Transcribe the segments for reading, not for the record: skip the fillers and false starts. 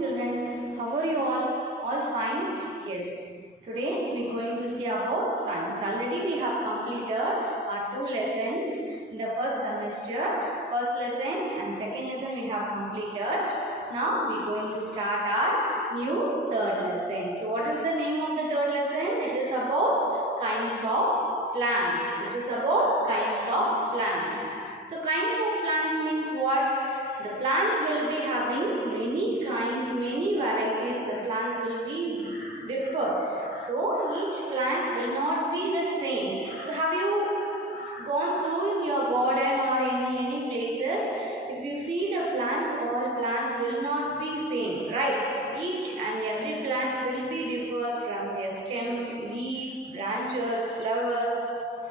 Children, how are you all? All fine? Yes. Today we are going to see about science. Already we have completed our 2 lessons in the first semester. First lesson and second lesson we have completed. Now we are going to start our new third lesson. So what is the name of the third lesson? It is about kinds of plants. It is about kinds of plants. So kinds of plants means what? The plants will be having many kinds, many varieties. The plants will be differ. So each plant will not be the same. So have you gone through in your garden or any places? If you see the plants, all plants will not be same, right? Each and every plant will be differ from their stem, leaf, branches, flowers,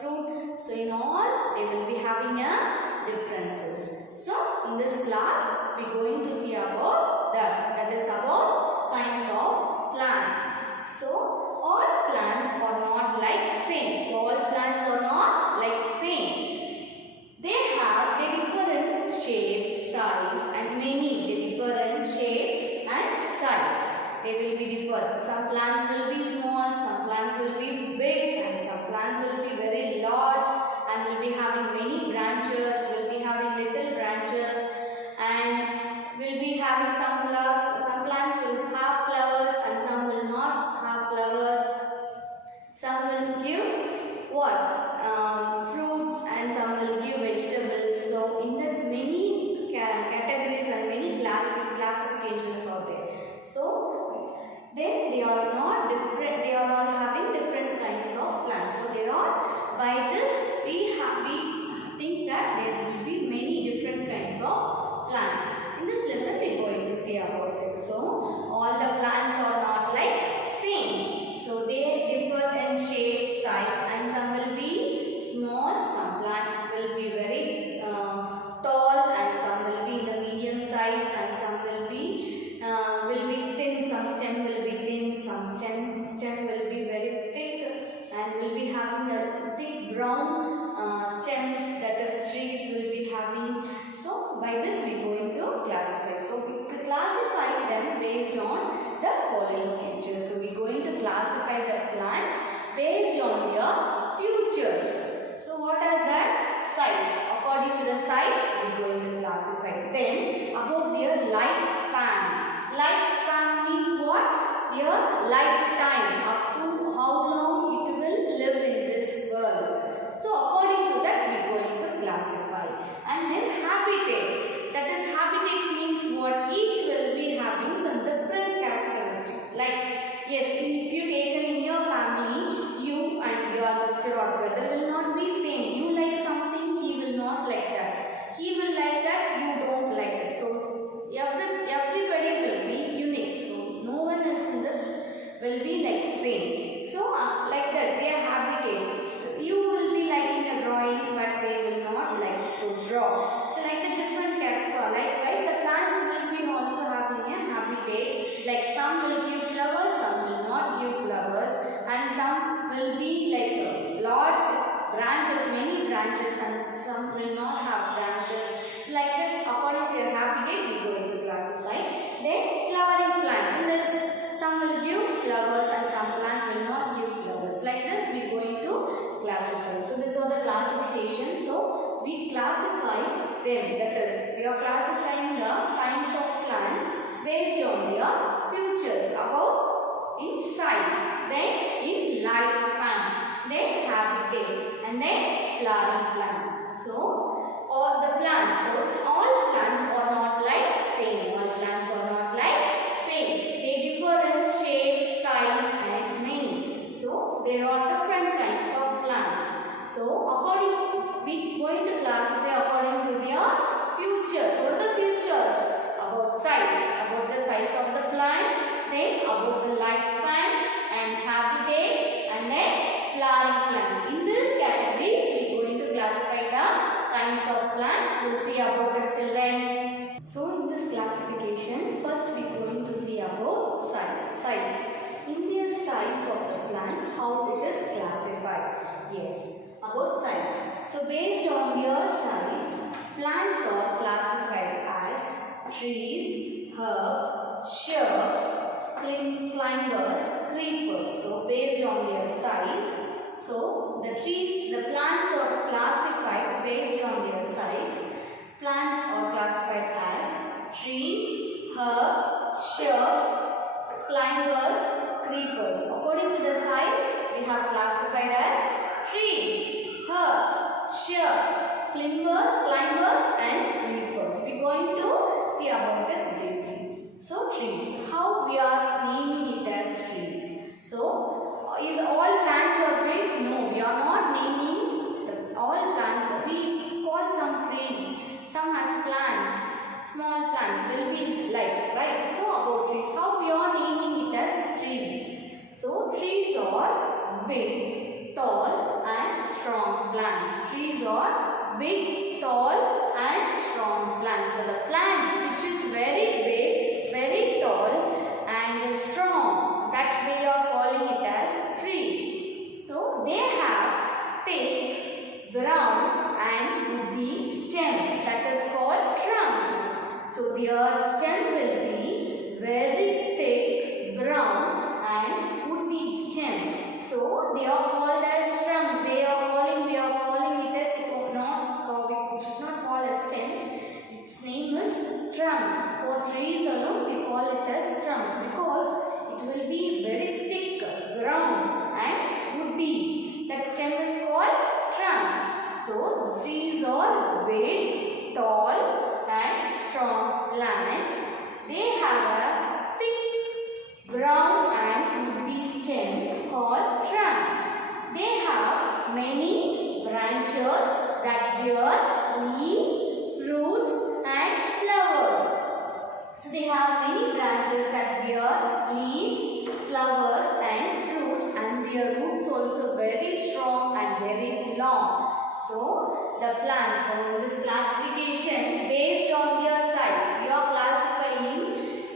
fruit. So in all they will be having a differences. So in this class we are going to see about that is about kinds of plants. So all plants are not like same. So all plants are not like same. They differ in shape, size and many. They differ in shape and size. They will be different. Some plants will be small, some plants will be big and some plants will be very large and will be having many branches, will be having little branches and will be having some flowers. Some plants will have flowers and some will not have flowers. Some will give what? Fruits and some will give vegetables. So in that many categories and many classifications are there. So then they are not different, they are all having different kinds of plants. So there are, by this we think that there will be many different kinds of plants. In this lesson we are going to see about it. So all the plants are not like same. So they differ in shape, size and some will be small, some plant will be very tall and some will be in the medium size and some will be thin, some stem will be thin, some stem will be very thick and will be having a thick brown stems, that is trees will be having. So by this we are going to classify. So we classify them based on the following features. So we are going to classify the plants based on their features. So what are that? Size. According to the size we are going to classify. Then about their lifespan. Lifespan means what? Their lifetime, up to how long it will live in this world. So according to that we are going to classify. And then habitat. That is, habitat means what? Each will be having some different characteristics. Like, yes, if you take in your family, you and your sister or brother will not be same. You like something, he will not like that. He will like that, you don't like that. So everybody will be unique. So no one is in this will be like same. So like that, their habitat. You will be liking a drawing, but they will not like to draw. So like the different characters. So likewise, the plants will be also having a habitat. Like some will give flowers, some will not give flowers, and some will be like large branches, many branches, and some will not have branches. So like that, according to their habitat, we are going to classify. Then flowering plant. In this, some will give flowers and some plant will not give flowers. Like this, we are going to classify. So these are the classifications. So we classify them. That is, we are classifying the kinds of plants based on their features, about in size, then in lifespan, then habitat, and then flowering plant. So all the plants, so all plants are not like same. All plants are not like same. They differ in shape, size and many. So there are different kinds of plants. So we going to classify according to their features. What are the features? About size, about the size of the plant, then about the lifespan and habitat, and then flowering plant. In these categories we are going to classify the kinds of plants. We'll see about the children. So in this classification, first we are going to see about size. In the size of the plants, how it is classified. Yes, about size. So based on their size, plants are classified as trees, herbs, shrubs. climbers, creepers. So based on their size. So the plants are classified based on their size. Plants are classified as trees, herbs, shrubs, climbers, creepers. According to the size, we have classified as trees, herbs, shrubs, climbers and creepers. We are going to see about it briefly. So trees, how we are naming it as trees. So is all plants or trees? No, we are not naming all plants. We call some trees. Some has plants. Small plants will be like, right? So about trees, how we are naming it as trees. So trees are big, tall and strong plants. Trees are big, tall and strong plants. So the plant which is very big, very tall and strong, so that we are calling it as trees. So they have thick, brown and woody stem, that is called trunks. So their stem will be very thick, brown and woody stem. So they are called as trunks. We are calling it as, we should not call as stems. Its name is trunks. For trees alone we call it as trunks because it will be very thick, brown and woody. That stem is called trunks. So the trees are big, tall and strong plants. They have a thick, brown and woody stem called trunks. They have many branches that bear leaves, fruits and flowers. So they have many branches that bear leaves, flowers and fruits, and their roots also very strong and very long. So the plants, so this classification based on their size, we are classifying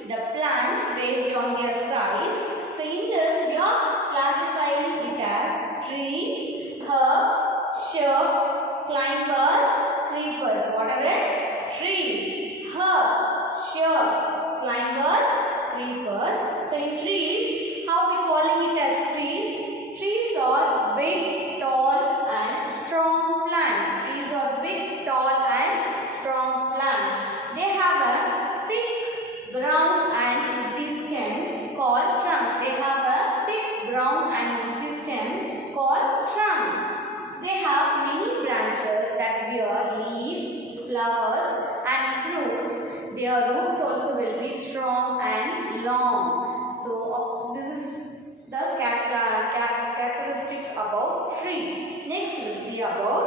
the plants based on their size. So in this we are classifying it as trees, herbs, shrubs, climbers, creepers. What are it? Trees, herbs, shrubs, climbers, creepers. So in trees, how we calling it as trees? Trees are big, tall and strong plants. Trees are big, tall and strong plants. They have a thick, brown and woody stem called trunks. They have a thick, brown and woody stem called trunks. So they have many branches that bear leaves, flowers and fruits. Their roots also will be strong and long. So this is the characteristics about tree. Next we will see about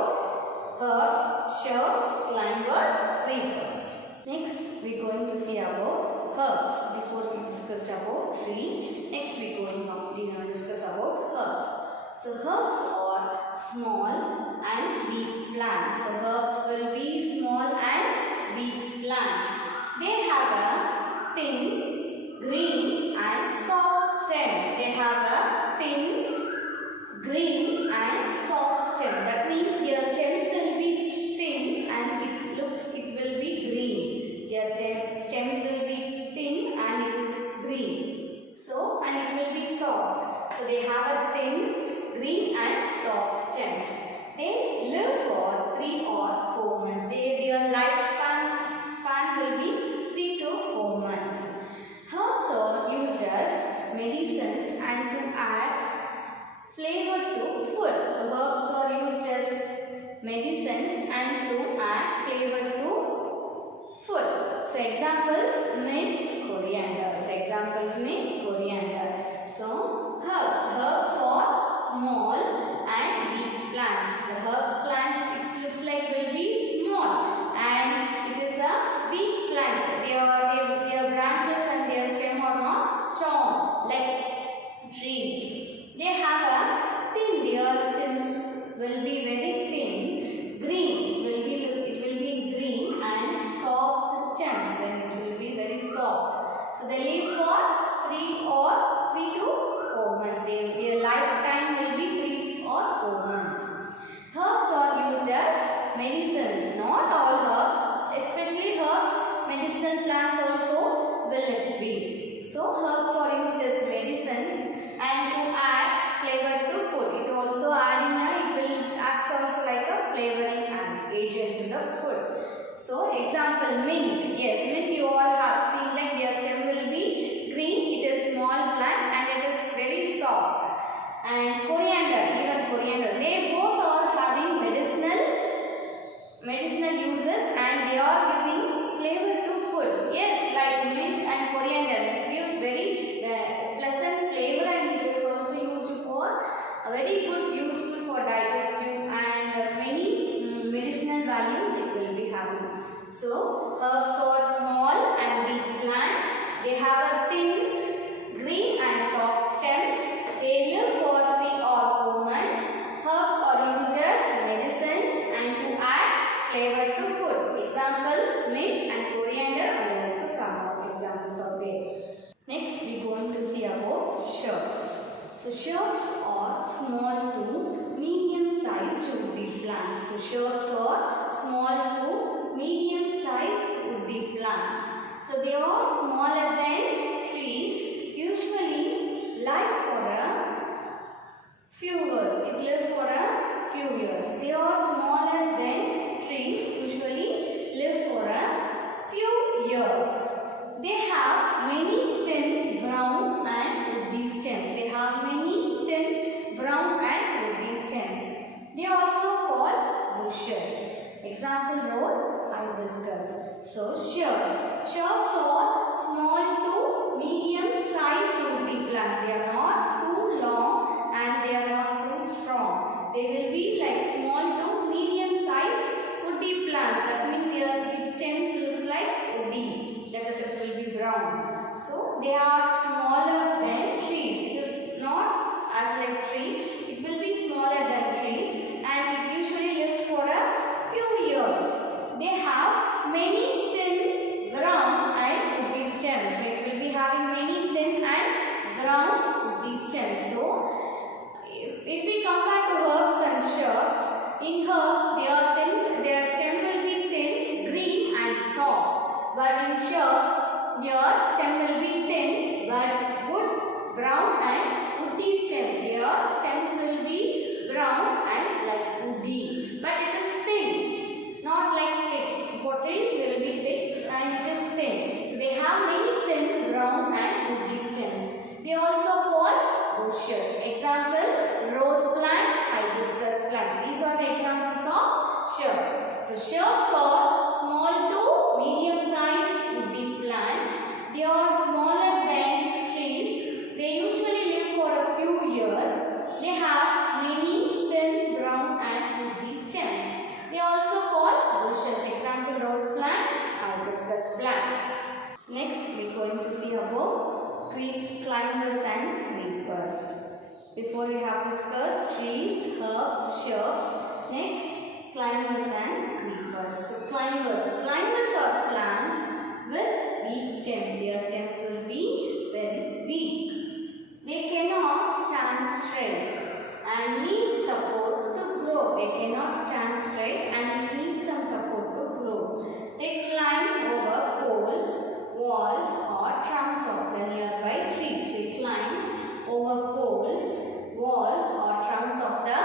herbs, shrubs, climbers, creepers. Next we are going to see about herbs. Before we discussed about tree, next we are going to discuss about herbs. So herbs are small and weak plants. So herbs will be small and weak plants. They have a thin, green and soft stems. They have a thin, green and soft stem. That means their stems will be thin and it will be green. Their stems will be thin and it is green. So, and it will be soft. So they have a thin, green and soft stems. They live for 3 or 4 months. Their lifespan will be 3 to 4 months. Herbs are used as medicines and to add flavor to food. So herbs are used as medicines and to add flavor to food. So examples, mint, coriander. So herbs are small and weak plants. The herb plant, it looks like will be small and it is a weak plant. Their branches and their stem are not strong like trees. They have a thin, their stems will be very thin. Green, it will be green and soft stems and it will be very soft. So they live for 3 to 4 months. Their lifetime will be 3 or 4 months. Herbs are used as medicines. Not all herbs, especially herbs, medicinal plants also will it be. So herbs are used as medicine shrubs. So shrubs are small to medium-sized woody plants. So shrubs are small to medium-sized woody plants. So they are smaller than trees. Usually live for a few years. It lives for a few years. They are smaller than trees. Usually live for a few years. They have many thin brown and woody stems. They have many thin brown and woody stems. They are also called bushes. Example rose, hibiscus. So shrubs. Shrubs are small to medium-sized woody plants. They are not too long and they are not too strong. They will be like small to medium-sized woody plants. That means here its stems looks like woody. That is, it will be brown. So they are smaller than trees. It is not as like tree. It will be smaller than trees and it usually lives for a few years. They have many thin brown and woody stems. So it will be having many thin and brown woody stems. So if we compare to herbs and shrubs, in herbs they are thin, their stem will be thin, green and soft. But in shrubs, their stem will be thin, but wood, brown and woody stems. Their stems will be brown and like woody. But it is thin, not like thick. For trees will be thick and it is thin. So they have many thin, brown and woody stems. They are also called bushes. Example, rose plant, hibiscus plant. These are the examples of shrubs. So shrubs are small to medium-sized woody plants. They are smaller than trees. They usually live for a few years. They have many thin, brown and woody stems. They are also called bushes. Example, rose plant, hibiscus plant. Next, we are going to see about climbers and creepers. Before we have discussed trees, herbs, shrubs. Next, climbers and creepers. So climbers. Climbers are plants with weak stems. Their stems will be very weak. They cannot stand straight and need support to grow. They cannot stand straight and need some support to grow. They climb over poles, walls or trunks of the nearby tree. They climb over poles, walls or trunks of the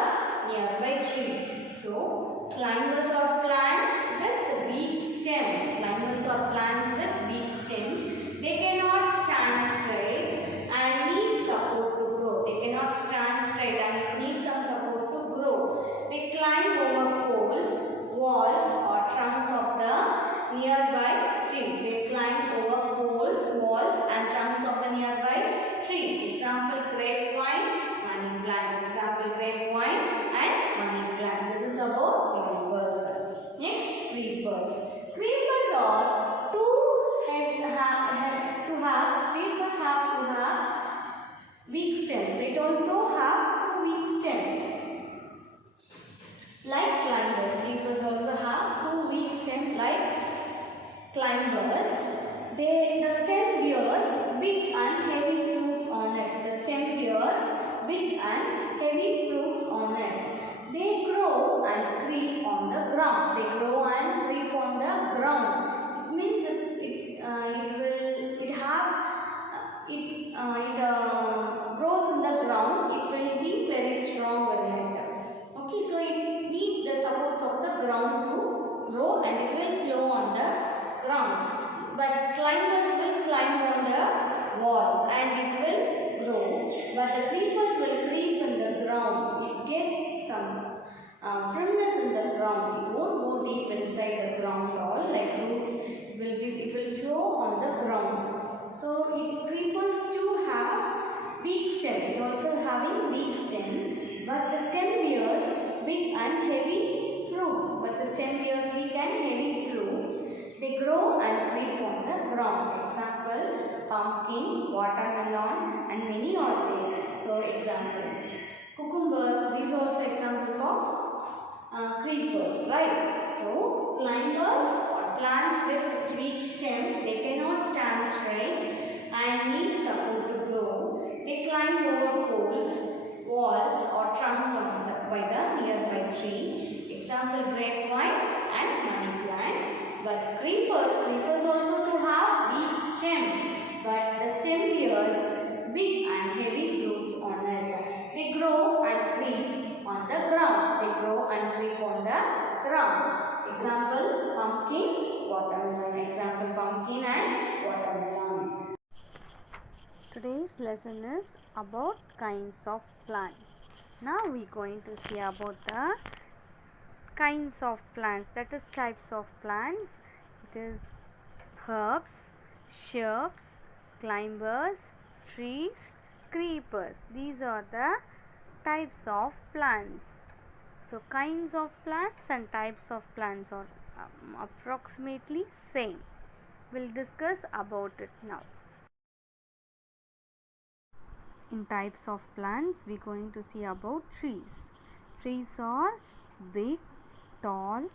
nearby tree. So, climbers are plants with weak stem. Climbers are plants with weak stem. They cannot stand straight and need support to grow. They cannot stand straight and need some support to grow. They climb over poles, walls or trunks of the nearby tree. They climb over poles, walls and trunks of the nearby tree. Example, grapevine, money plant. Example, grapevine and money plant. This is about climbers. Next, creepers. Creepers are creepers have to have weak stems. It also have two weak stems. Like climbers, creepers also have two weak stems like climbers. The stem bears big and heavy fruits on it. The stem bears big and heavy fruits on it. They grow and creep on the ground. They grow and creep on the ground. It means it grows in the ground. It will be very strong in it. Okay, so it needs the supports of the ground to grow and it will flow on the ground. But climbers will climb on the wall and it will grow. But the creepers will creep in the ground. It gets some firmness in the ground. It won't go deep inside the ground all like roots. It will flow on the ground. So creepers too have weak stem. It also having weak stem. But the stem bears big and heavy fruits. But the stem bears big and heavy fruits. They grow and creep on the ground. Example, pumpkin, watermelon and many are there. So examples. Cucumber, these are also examples of creepers, right? So climbers or plants with weak stem, they cannot stand straight and need support to grow. They climb tree. Example, grapevine and money plant. But creepers also to have big stem. But the stem bears big and heavy fruits on it. They grow and creep on the ground. They grow and creep on the ground. Example, pumpkin, watermelon. Example, pumpkin and watermelon. Today's lesson is about kinds of plants. Now we are going to see about the kinds of plants, that is types of plants. It is herbs, shrubs, climbers, trees, creepers. These are the types of plants. So kinds of plants and types of plants are approximately same. We'll discuss about it now. In types of plants, we are going to see about trees. Trees are big, tall,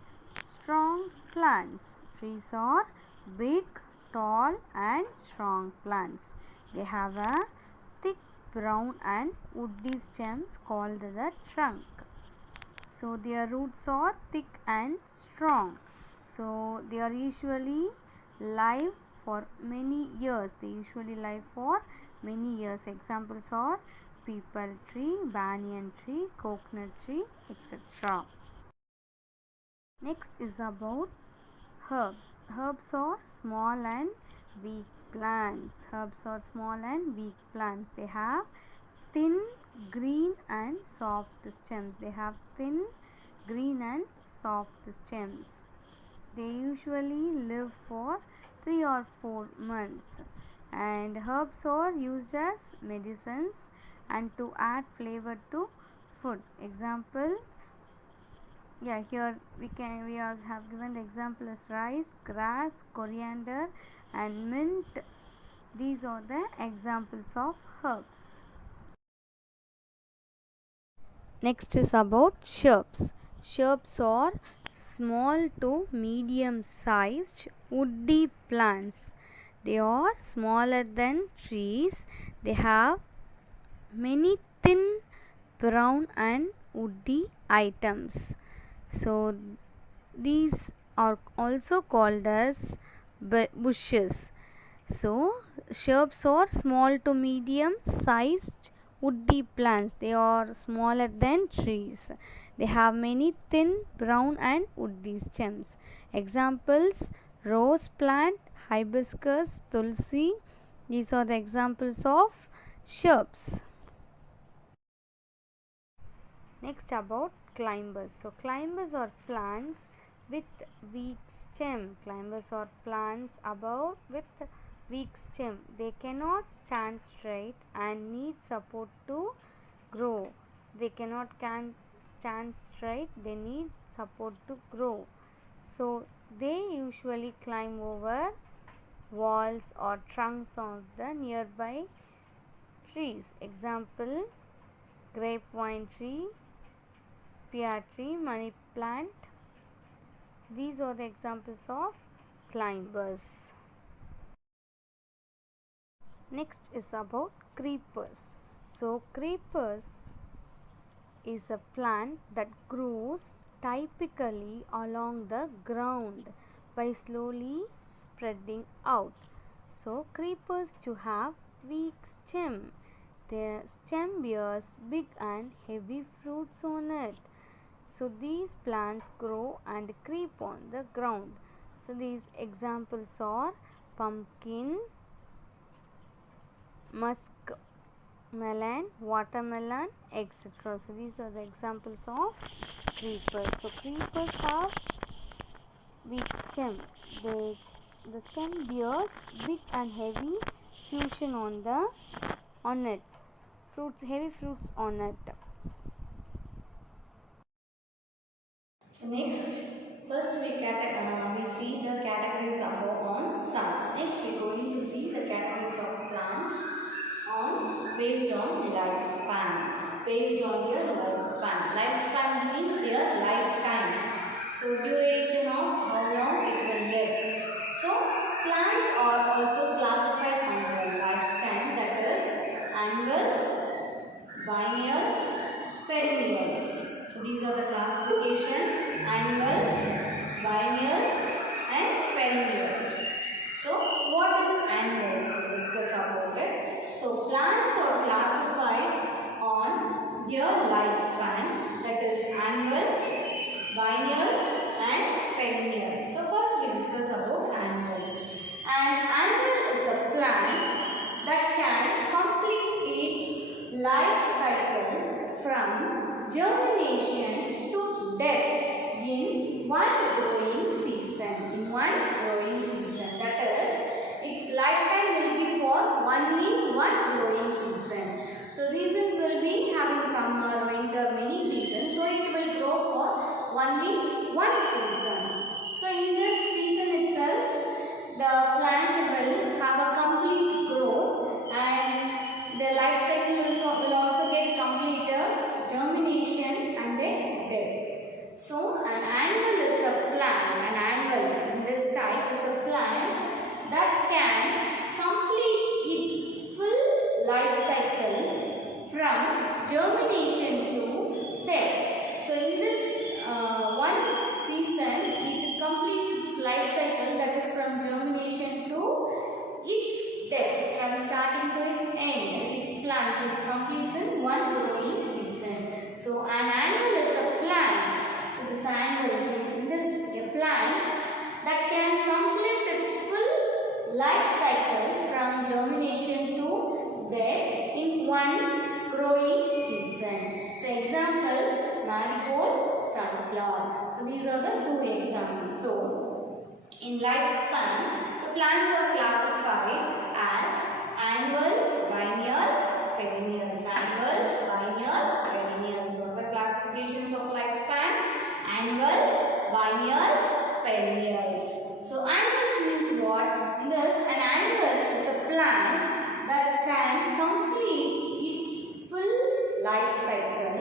strong plants. Trees are big, tall and strong plants. They have a thick brown and woody stems called the trunk. So their roots are thick and strong. So they are usually live for many years. Examples are peepal tree, banyan tree, coconut tree, etc. Next is about herbs. Herbs are small and weak plants. They have thin, green and soft stems. They usually live for 3 or 4 months. And herbs are used as medicines and to add flavor to food. Examples, here we have given the example as rice, grass, coriander and mint. These are the examples of herbs. Next is about shrubs. Shrubs are small to medium sized woody plants. They are smaller than trees. They have many thin, brown and woody items. So these are also called as bushes. So shrubs are small to medium sized woody plants. They are smaller than trees. They have many thin, brown and woody stems. Examples, rose plant, hibiscus, tulsi. These are the examples of shrubs. Next about climbers. So climbers are plants with weak stem. With weak stem. They cannot stand straight and need support to grow. They need support to grow. So they usually climb over walls or trunks of the nearby trees. Example, grapevine tree, pear tree, money plant. These are the examples of climbers. Next is about creepers. So creepers is a plant that grows typically along the ground by slowly spreading out. So creepers to have weak stem. Their stem bears big and heavy fruits on it. So these plants grow and creep on the ground. So these examples are pumpkin, muskmelon, watermelon, etc. So these are the examples of creepers. So creepers have weak stem. The stem bears big and heavy fusion on it. Heavy fruits on it. So next, first we see the categories above on sons. Next we are going to see the categories of plants based on lifespan. Lifespan means their lifetime. So duration of how long it will live. So plants are also classified under lifespan, that is annuals, biennials, perennials. So these are the classifications So plants are classified on their lifespan, that is annuals, biennials and perennials. So first we discuss about annuals. An annual is a plant that can complete its life cycle from germination to death in one growing season. That is, its lifetime will be for only one growing season. So seasons will be having summer, winter, many seasons. So it will grow for only one season. So in this season itself, the plant will have a complete growth and the life cycle will also get completed, germination and then death. So an annual is a plant, in this type is a plant that can complete its full life cycle from germination to death. So in this one season, it completes its life cycle, that is from germination to its death, from starting to its end. It completes in one growing season. So an annual is a plant. So this annual is a plant that can complete its full life cycle from germination to death in one growing season. So example, marigold, sunflower. So these are the two examples. So in lifespan, so plants are classified as annuals, biennials, perennials. Annuals, biennials, perennials. What are the classifications of lifespan? Annuals, biennials, perennials. So annuals means what? In this, an annual is a plant that can complete its full life cycle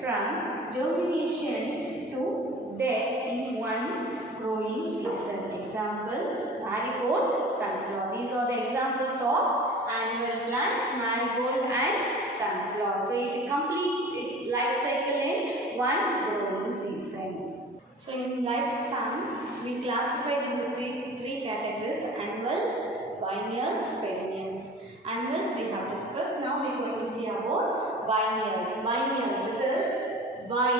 from germination to death in one growing season. Example, marigold, sunflower. These are the examples of annual plants, marigold and sunflower. So it completes its life cycle in one growing season. So in lifespan, we classify into three categories: annuals, biennials, perennials. Annuals we have discussed. Now we are going to see about biennials. Biennials, it is bi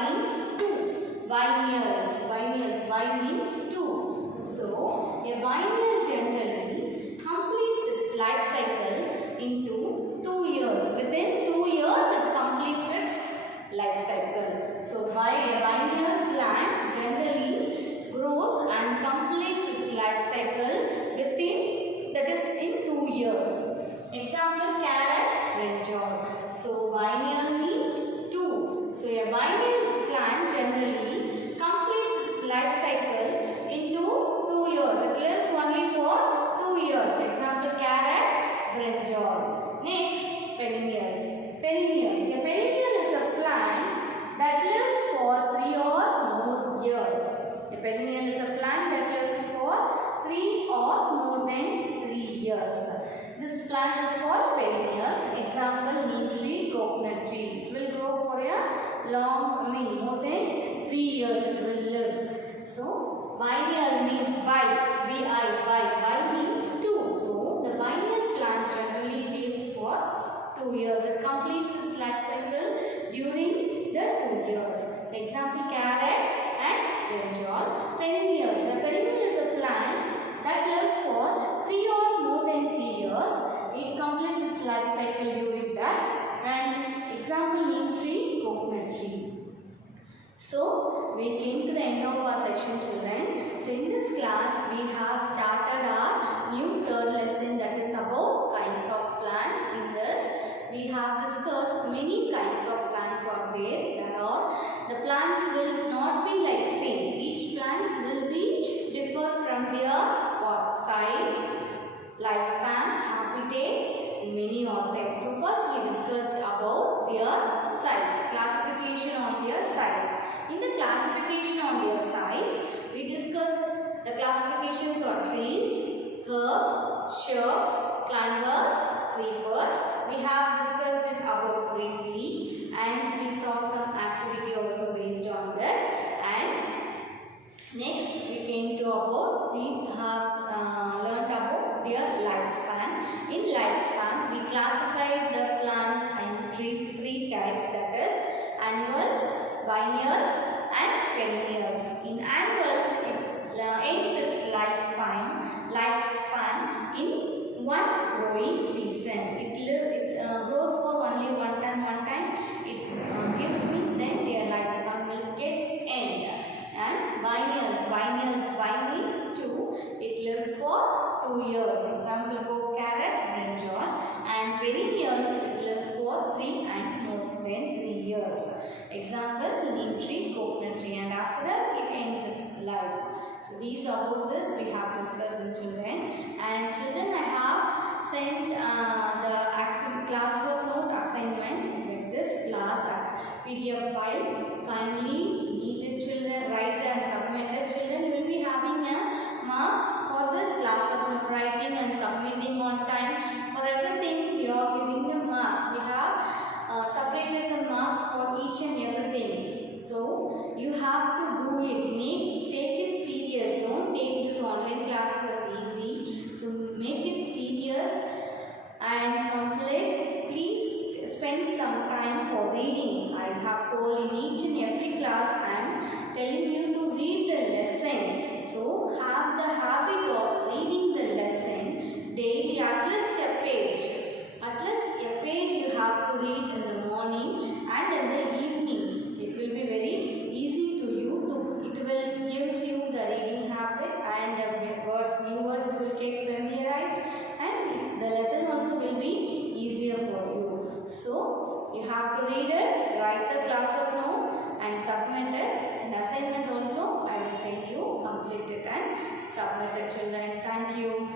means two. Biennials, bi means two. So a biennial generally completes its life cycle into 2 years. Within 2 years it completes its life cycle. So a biennial plant generally grows and completes its life cycle within, that is in 2 years. Example, carrot, brinjal. So biennial means 2. So a biennial plant generally completes its life cycle into 2 years. It lives only for 2 years. Example, carrot, brinjal. Next, perennials. Perennials. A perennial is a plant that lives for 3 or more years. A perennial is a plant that lives for 3 or more than 3 years. This plant is called perennials. Example, neem tree, coconut tree. It will grow for a long, more than 3 years it will live. So, biennial means bi means 2. So, the biennial plant generally lives for 2 years. It completes its life cycle during the 2 years. So, example, carrot and brinjal. Perennials. A perennial is a plant that lives for 3 or more than 3 years. It completes its life cycle during that. And example, neem tree, coconut tree. So we came to the end of our section, children. So in this class we have started our new third lesson, that is about kinds of plants. In this we have discussed many kinds of plants are there. The plants will not be like same. Each plants will be differ from their size, lifespan, habitat, many of them. So first we discussed about their size, classification on their size. In the classification on their size, we discussed the classifications of trees, herbs, shrubs, climbers, creepers. We have discussed it about briefly and we saw some activity also based on that. And next we came to about, we have learnt about their lifespan. In lifespan, we classified the plants in three types, that is annuals, biennials and perennials. In annuals, it ends its lifespan in one growing season. It grows for only one time. It gives means then their lifespan will get end. And biennials means 2. It lives for 2 years. Example, go carrot, brinjal. And perennials, it lives for 3 and more than 3 years. Example, neem tree, coconut tree, and after that it ends its life. So these are about this we have discussed in children. And children, I have sent the active classwork note assignment with this class PDF file. Kindly read it, children, write and submit it. Children will be having marks for this classwork note, writing and submitting on time. For everything we are giving the marks. We have separated the marks for each and everything. So you have to do it. Take it serious. Don't take this online classes as easy. So make it serious and complete. Please spend some time for reading. I have told in each and every class I am telling you to read the lesson. So have the habit of reading the lesson daily, at least a page. At least a page you have to read in the morning and in the evening. So it will be very easy to you. It will gives you the reading habit, and the new words you will get familiarized, and the lesson also will be easier for you. So you have to read it, write the classwork note and submit it, and assignment also I will send you, complete it and submit it, children. Thank you.